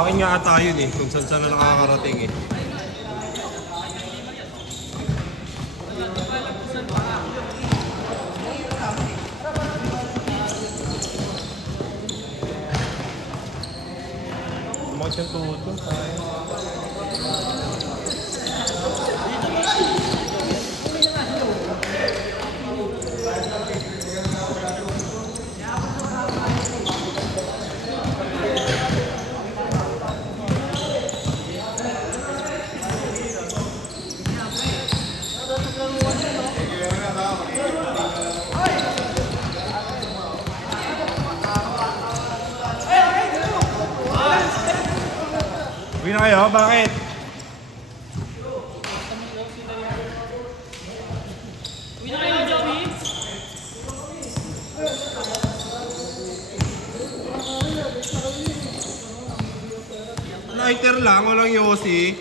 Akin nga ata yun eh, kung saan saan na nakakarating eh. Tumakit yung tuhod ko. Uwi na kayo? Bakit? Uwi na kayo, Joey? Lighter lang, walang yosi.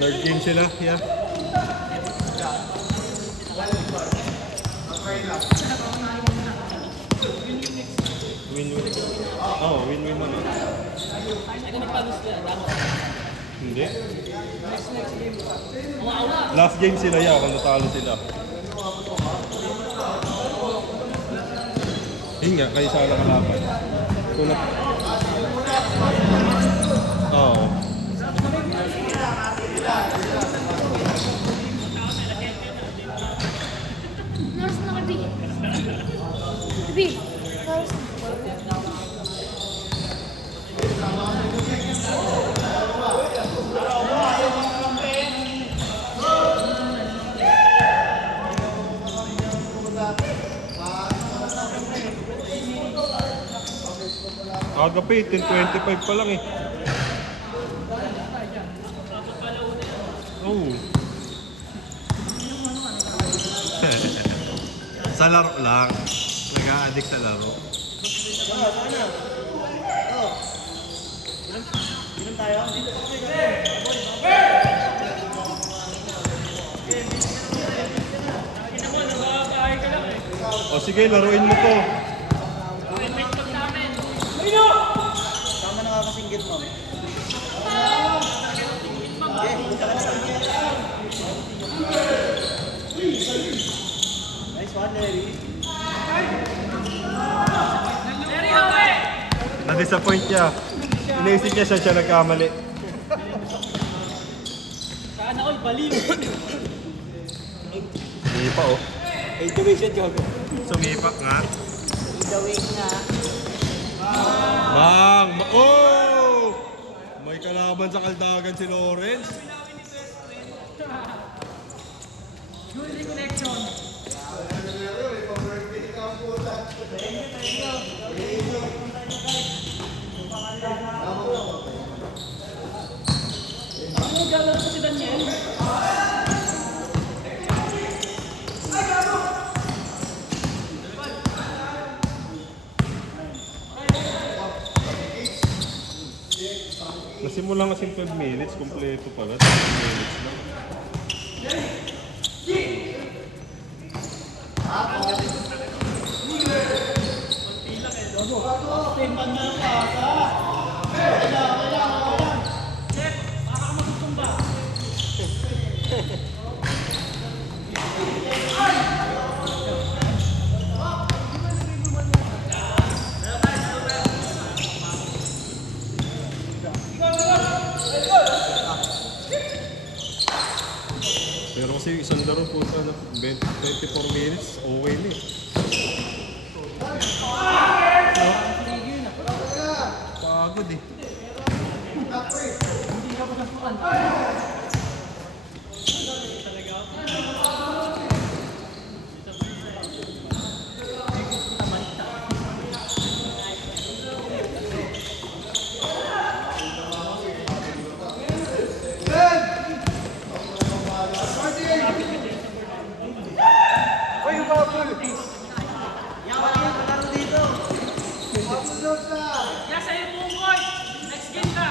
Third game sila, yeah. Win-win. Oo, win-win naman. Hindi. Last game sila ya, kung natalo sila. Yun nga, kayo sana kalaban. Kung na... Oo. Nurse na kabi. Kabi. Nurse. Aga pa eh, 10:25 pa lang eh. Oh. Sa laro lang. Nag-a-addict sa laro. O sige, laruin mo to. Tama nakakasinggit, ma'am. Nice one, Larry. Na-disappoint niya. Iniisip niya siya nagkamali. Sana all baliw. Hindi pa oh. Intuition, Jogo. Sumipak nga. The wing na. Oh! May kalaban sa kaldagan si Lawrence. Jewelry collection. Ano galaw ko si Daniel? Nasimula nga 5 minutes, kompleto pala. 10 minutes lang. Pero kasi isang laro po sa 24 minutes, okay na eh. Pagod eh. Yeah, sa'yo po, boy. Next game ka.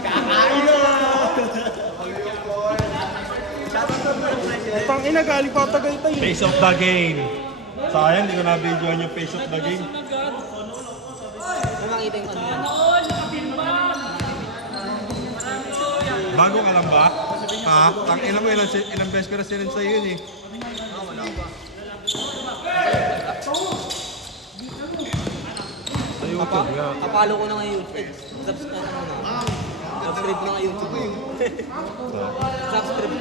Kakain na! Tang ina, galing pa Tagaytay. Face of the game. Sayang, hindi ko na-videoan yung face of the game. Ano nakita yung ano? Noon, nakapilbang. Bago ka lang ba? Ha? Tangina mo, ilang beses ko na sinend sa'yo yun eh. Sa YouTube nga. Kapalo ko na nga YouTube. Subscribe na nga YouTube. Subscribe.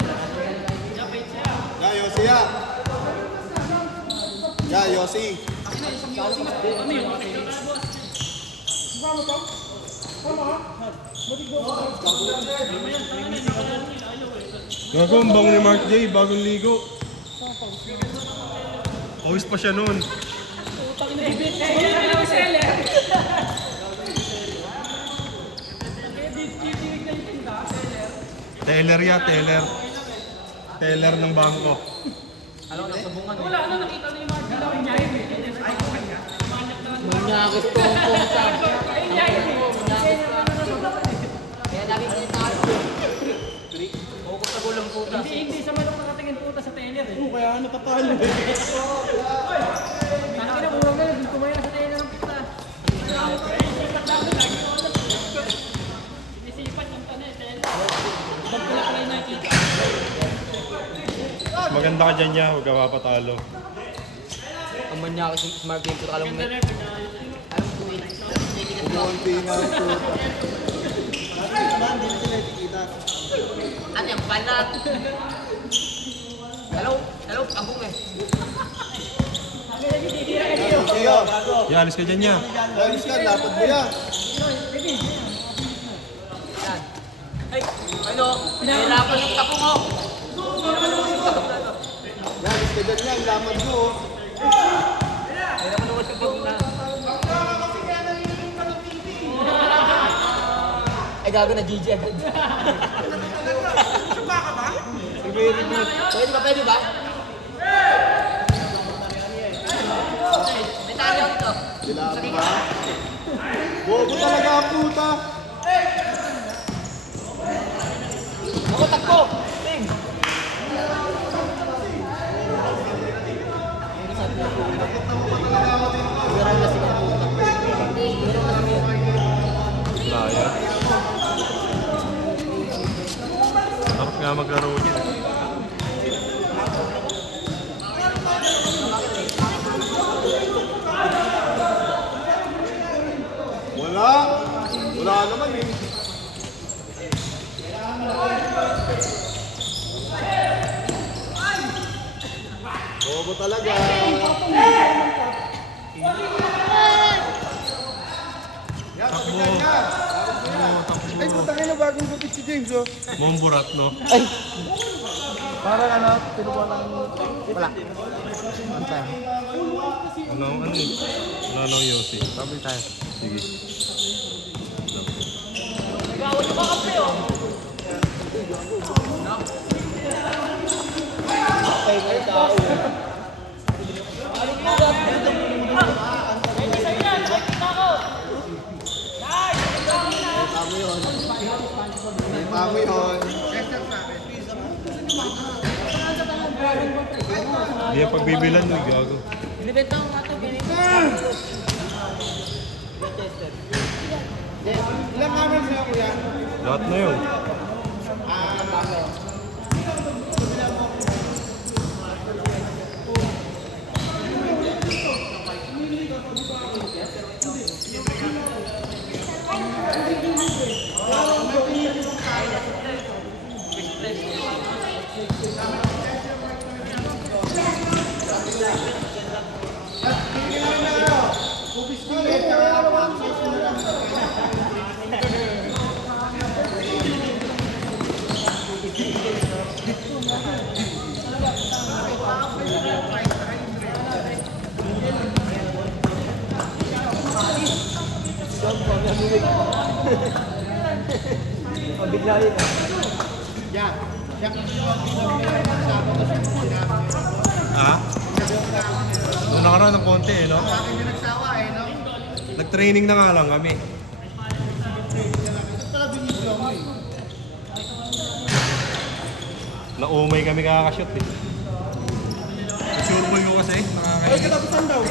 Ya, Yossi ya. Ya, Yossi. Gago, ang bango ni Mark J, bagong ligo. Pawis pa siya nun. Teller ya, teller. Teller ng bangko. Wala na nakita na yung mga galaw niya. Munyakit ko ang punta. Kaya lagi ko yung talo. Focus sa gulong puta. Hindi sa malong nakatingin puta sa teller eh. Kaya natatalo. Ano kinamurang na yun, kumaya sa teller ng puta. Isipan yung tanay, teller. Magpula pala yung nakikita. Maganda ka dyan niya, huwag ka mapatalo. Ang manyakit yung smart game. Alam mo, Kumunti na ito. ano yung panat? Hello? Hello? Abong eh. Yossi ya. Yeah, alis ka dyan niya. Alis ka, dapat mo yan. Yan. Ay, ano? Nahirapan yung tapo ko. Yan, alis ka dyan yan. Laman mo. Nahirapan naman yung tapo na. Ay, gago na GG agad. Pwede ba? Pwede ba? May tali ako ito. Kailangan ba? Bobo talaga ang puta. Ako takbo! Ting! Laya. Sarap nga maglaro niya. Wala. Wala naman eh. Bobo talaga. Takbo. Ay, puta kayo na bagong gupit si James, oh. Momburat, no? Parang ano, tinubuan lang. Wala. Ano eh? Wala nang Yossi. Sabi tayo. Sige. Gawin yung mga kape oh. Tama yun. Hindi yung pagbibilan mo, gago. Binibenta ko nga ito. Ilang camera sa'yo, kuya? Lahat na yun. Mabigla yun. Ha? Nung nakaraan ng konti eh, no? Nag-training na nga lang kami. Na-umay kami kakashoot eh. Surbol ko kasi, Ay, nakakainis. katapusan daw.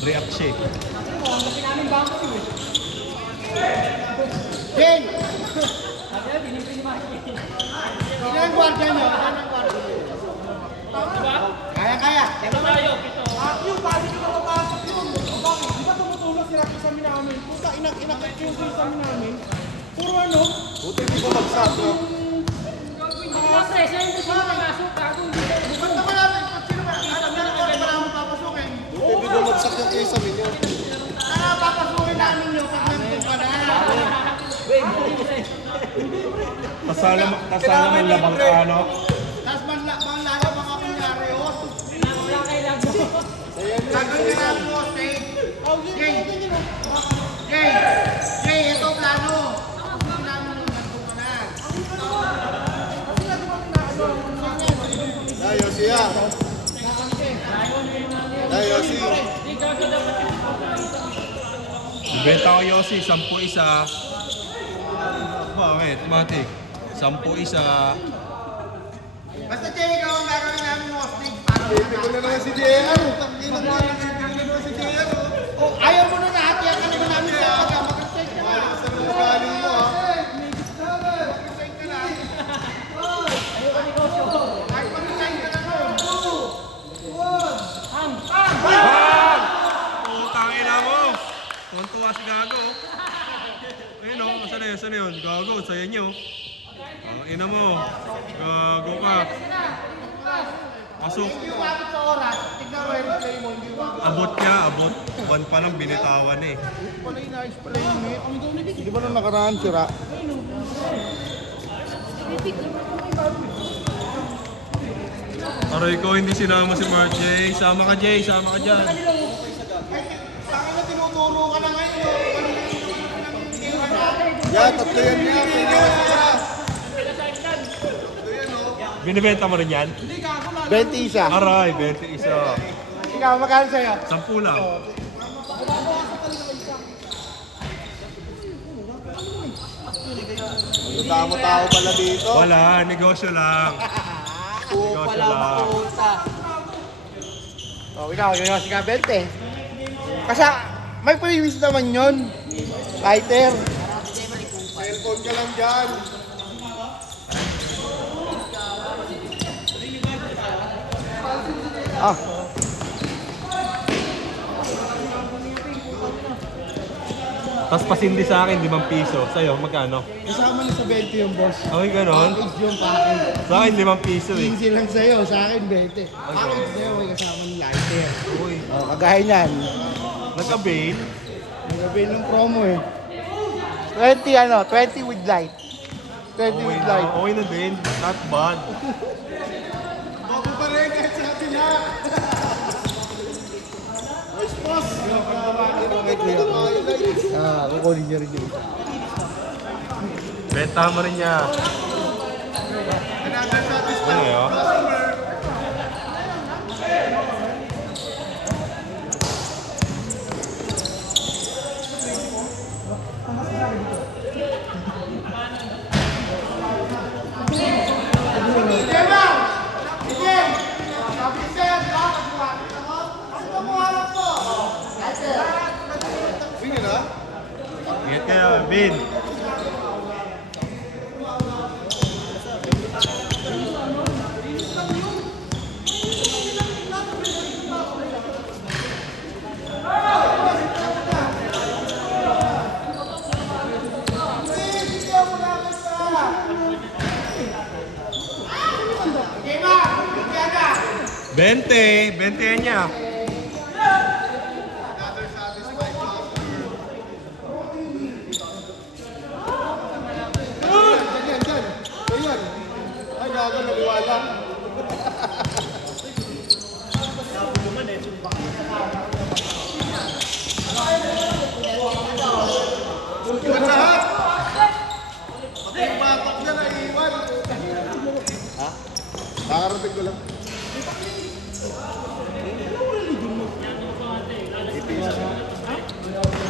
React siya eh. Jane! Ilan ang gwardiya nyo? Ilan ang gwardiya nyo? Kaya, kaya. Ito tayo, ito. Yung bago nyo nakapasok yun. Bakit? Di ba tumutulong si Rocky sa amin namin? Puta, inakit yung sa amin namin. Puro ano? Mga presa, hindi sila namasok. Ako, hindi ko. Ba't naman natin? Ba't sino ba? Alam na naman wala akong papasukin. Hindi bumagsak yung case sa inyo. Kaya papasukin namin yun pag nandun ka na. Kasala man labang ka, ano? Tapos manlala mga kunyari yun. Gagawin na namin mo, Jay. Jay, ito plano. Gagawin namin nung nandun ka na. Yosi yan. Yosi. Benta ko Yossi, 10 isa. Bakit? Matik. 10 isa. Basta Jay, ikaw ang gagawin namin mo, Steve. Para Pipi ko na naman si JR. Tangin na naman si JR. Oh, ayaw mo na hatiyan ka naman namin sa aga. Mag-resign ka na. Sa mga galing mo ha. Mag-resign ka na. Ay, mag-resign ka na nun. Putang ina mo! Tuntua si Gago. Ayun o, saan na yun? Gago, saya nyo. Ang ina mo. Gago ka. Pasok. Hindi umabot sa oras. Tignan mo yung play mo. Hindi umabot. Abot niya, abot. 1 pa lang binitawan eh. Pala yung nice pala yung may. Ang daw nabigay. Di ba nung nakaraan sira? Aray ko, hindi sinama si Mark J. Sama ka Jay, sama ka dyan. Saan na tinuturo ka na ngayon? Yan, tatlo yan niya. Binibenta mo rin yan? 20 isa. Aray, 20 isa. Ikaw, magkano sa'yo? 10 lang. Ang damo tao pala dito. Wala, negosyo lang. Negosyo lang. Oh, ikaw, yung si Kabente. Kasi may previous naman yun. Lighter. Cellphone ka lang dyan. Ah. Tapos pasindi sa akin, 5 piso. Sa'yo, magkano? Kasama na sa 20 yung boss. Okay, ganon. Package yung package. Sa akin, 5 piso eh. 15 lang sa'yo, sa akin 20. Package sa'yo, may kasama ng lighter. Uy, Oh, kagaya niyan. nag-avail. Nag-avail ng promo eh. 20 with light. 20 Okay with na, light. okay na din. Not bad. Bago pa rin kahit sa atin ha. Nice boss. Ah, kukunin niyo rin yun. Benta mo rin niya. Ano yun? Sige na. Ingat kayo, Vin. Bente yan niya. Dyan. Ayan. Ay, gago, naliwala. Iwan lahat. Pati yung batok niya naiiwan. Ha? Nakarating ko lang.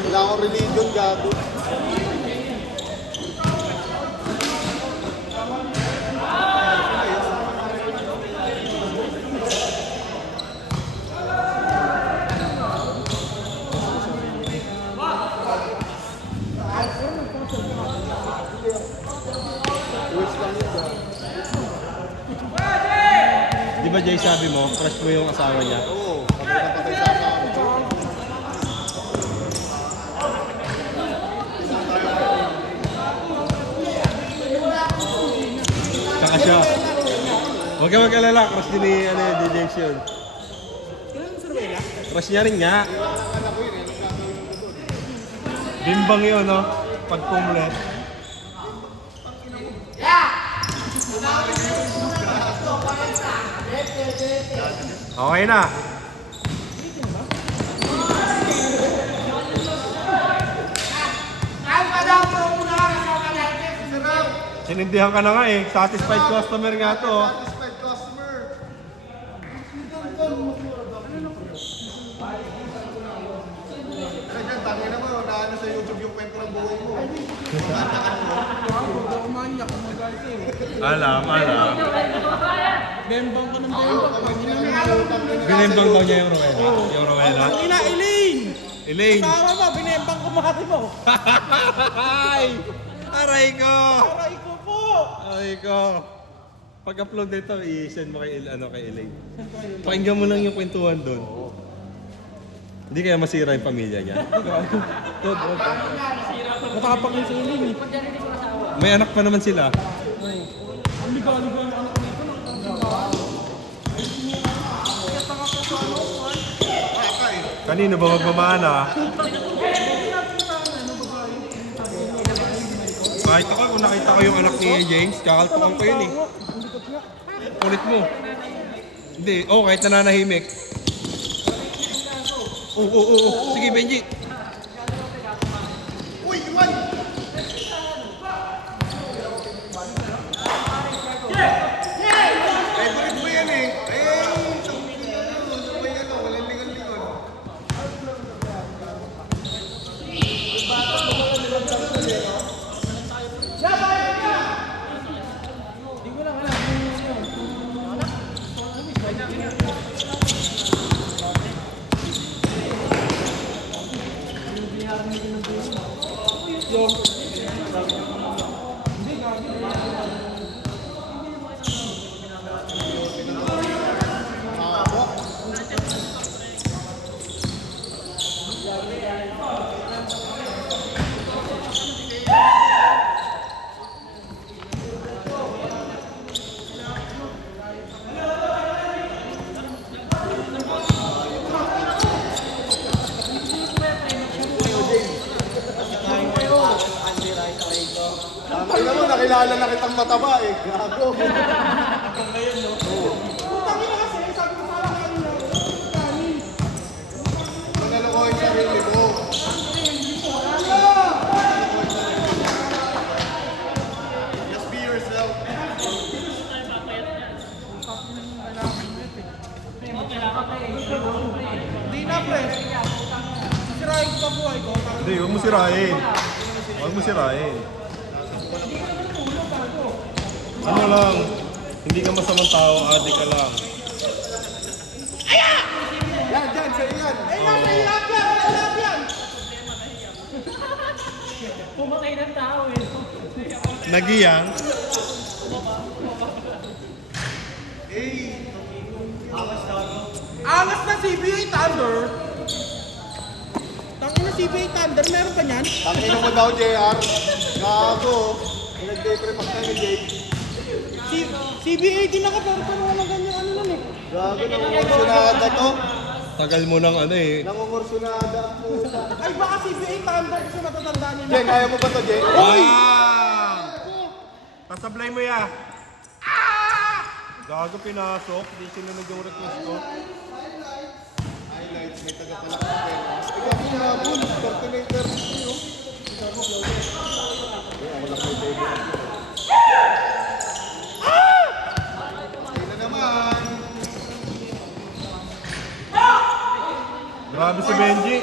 Wala akong religion, gago. Jay, sabi mo, crush mo yung asawa niya. Oo, patay na patay sa asawa. Tsaka siya. Huwag ka mag-alala, crush din ni James yun. Crush niya rin nga. Bimbang yun, no? Pag kumule. Okay na. Sinindihan ka na nga eh. Satisfied customer nga to. Oh. Satisfied customer. Kaya dyan, tangin naman, naano sa YouTube yung kwento ng buhay mo. Alam. Bembang ka ng bembang. Binimbang daw niya yung Rowena. Yung Rowena. Ang ina, Elaine! Elaine. Kasama mo, binembang ko mati mo. Ay! Aray ko! Aray ko po! Aray ko! Pag-upload nito, i-send mo kay Elaine. Pakinggan mo lang yung kwentuhan doon. Hindi kaya masira yung pamilya niya. Matapang yung sa Elaine eh. May anak pa naman sila. Ang liga-liga yung anak nito. Kanino ba magmamana? Kahit ako, kung nakita ko yung anak ni James, kakaltukan ko yun eh. Kulit mo. Hindi, kahit nananahimik. Oo. Sige, Benji. Uy, iwan! Favorite mo yan eh. Sabay ano, walang lingon-lingon. Tangin naman, nakilala na kitang mataba eh. Gago. Manalokohin sa sarili mo. Just be yourself. Hindi na, pre. Sirahin ko pa buhay ko. Hindi, huwag mo sirain. Huwag mo sirain. Ano lang, hindi ka masamang tao, adik ka lang. Yan, dyan, sa iyan. Mahirap yan! Pumatay ng tao eh. Nagiyang. Angas na CBA Thunder. Tangin na CBA Thunder, meron pa niyan? Tangin mo daw, JR. Gago. Nag-depremas na ni Jake. CBA din ako, pero wala ganyan ano nun eh. Gago, nangungursunada to. Tagal mo ng ano eh. Nangungursunada ang puta. Ay baka CBA Thunder kasi matatandaan niya. Jake, kaya mo ba to, Jake? Pasablay mo ya. Gago pinasok, hindi sinunod yung request ko. Highlights, may tagapalak ng pera. Ikaw yung habol, Terminator. Ako lang may baby. Ayun na naman. Grabe si Benji.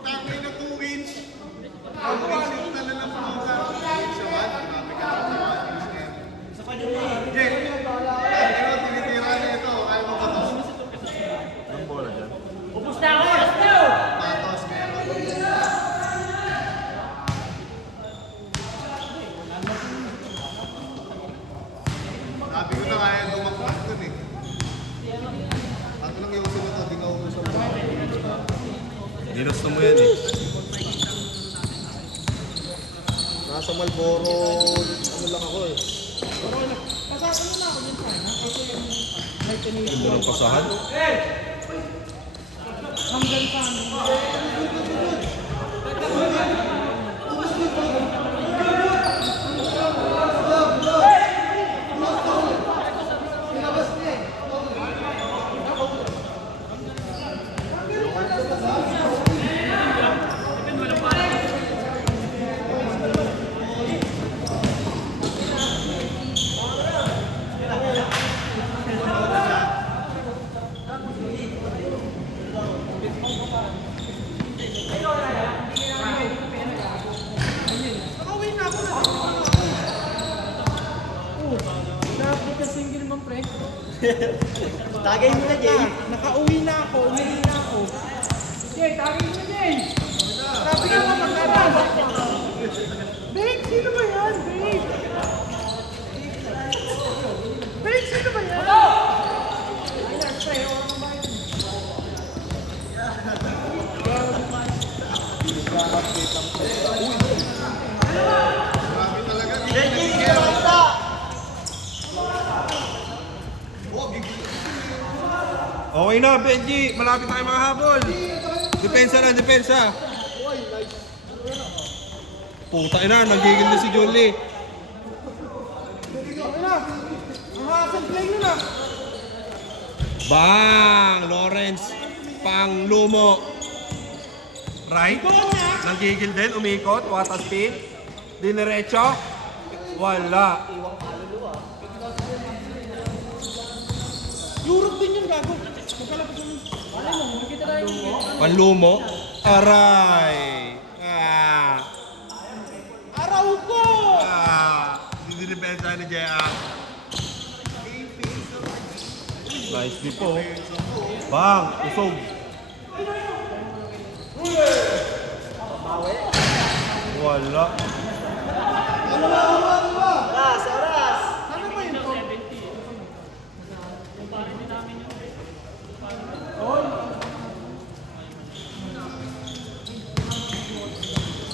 Tangay na 2 wins. 2 wins yung talalang pumunta. 2 wins sa 1. Grabe ka lang. Jake, ano tinitira na ito? Kaya mo ba to? Ang bola dyan. Ginusto mo yan eh. Nasa Malboro, ano lang ako eh. Pasado na ako minsan. Kasi may tinito. Ganda ng pasahan. Hanggang sa amin. Nakauwi na ako na. Dapat ka single mong pre. Tagay mo na, Jay. Nakauwi na ako. Umuwi na ako. Jay, tagay mo Jay. Sabi ka mo magkaroon. Babe, sino ba yan? Babe. Babe, sino ba yan? Okay na, Benji. Malapit tayo mga habol. Depensa na, depensa. Puta ina, nagigil na si Jolie. Okay na. Ang hassle play nyo na. Bang! Lawrence. Pang lumo. Right? Nagigil din, umikot, water speed. Dinerecho. Wala. Europe din yun, gago. Magkalapit yun. Panlumo. Aray. Araw ko! Hindi depensa ni Jaya. Nice di po. Bang! Usog. Wala. Oras, oras. Ano ba yun to?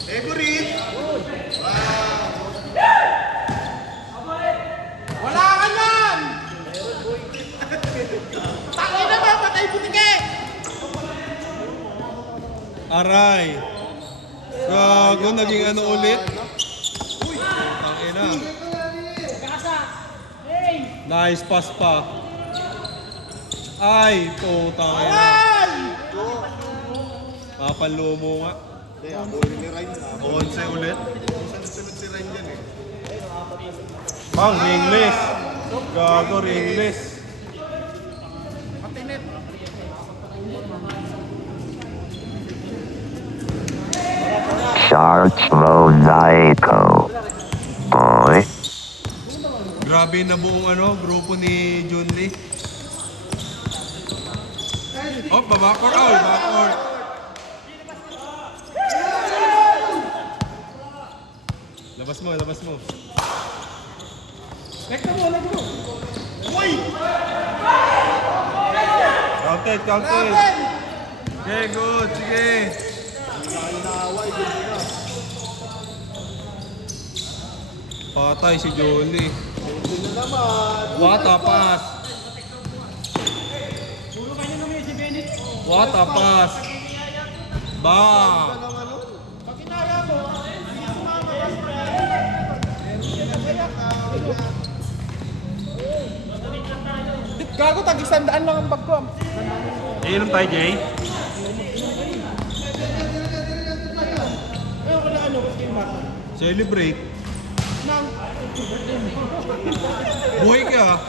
Egory! Wala ka yan! Tangin na ba? Patay butike! Aray. Gago, naging ano ulit? Tangina. Nice pass pa. Ay, putang ina. Ay! Mapanlumo nga. Hindi, abuli ni Ryan. 11 ulit. Sunod-sunod si Ryan dyan eh. Bang, ringless. Gago, ringless. Patinet. Charge Mosaico. Boy. Grabe na buong ano, grupo ni Jun Lee. Oh, babakor. Oh, babakor. Labas mo, labas mo. Rekta mo, lag mo. Counted, counted. Raven! Okay, good. Sige. Patay si Jolie. What a pass. Puro kayo naman si Bennett. What a pass. Bang. Pag inaya mo, hindi sumama kasi gago, tag-100 lang ang bag ko. Iinom tayo, Jay. Ayun ko na ano, kasi yung mata. Celebrate. Nang, Buhay ka.